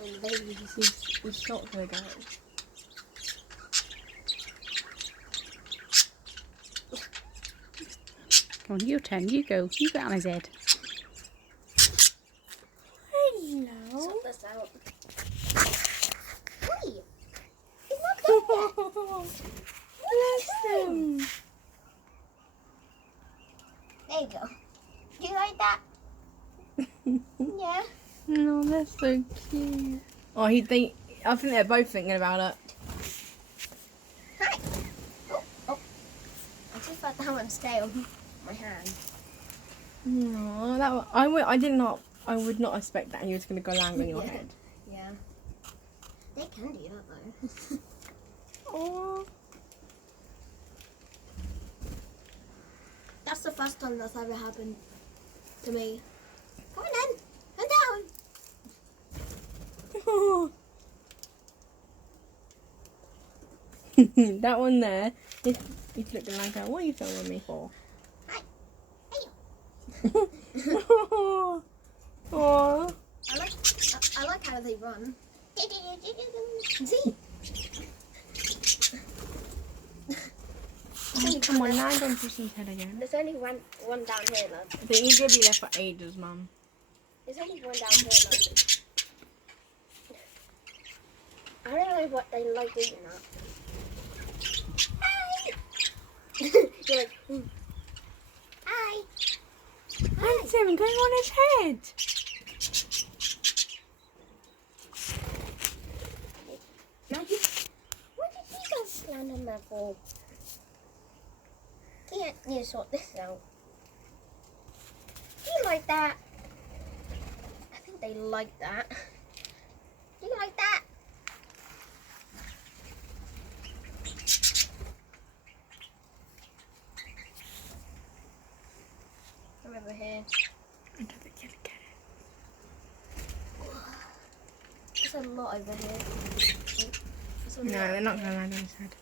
when the baby is not going to go. Come on, your turn. You go. You get on his head. Hello. Sort this out. Hey, Bless him. there you go. Do you like that? Yeah. No, that's so cute. Oh, I think they're both thinking about it. Hi. Oh. I just thought that one stay on my hand. No, I would not expect that he was going to go land on your Yeah. head. Yeah. They can do that though. Oh. That's the first time that's ever happened to me. Come on then. Come down. That one there, he's looking like, what are you filming me for? Hi. Oh. Oh. I like how they run. See? Come on, land on Tristan's head again. There's only one down here, love. I think he's going to be there for ages, Mum. There's only one down here, love. I don't know what they like eating at. Hi! You're like, hi! That's him going on his head. What did you guys land on that for? Can't you sort this out? Do you like that? I think they like that. Do you like that? Come over here. I don't think he'll get There's a lot over here. it. No, they're not going to land on his head.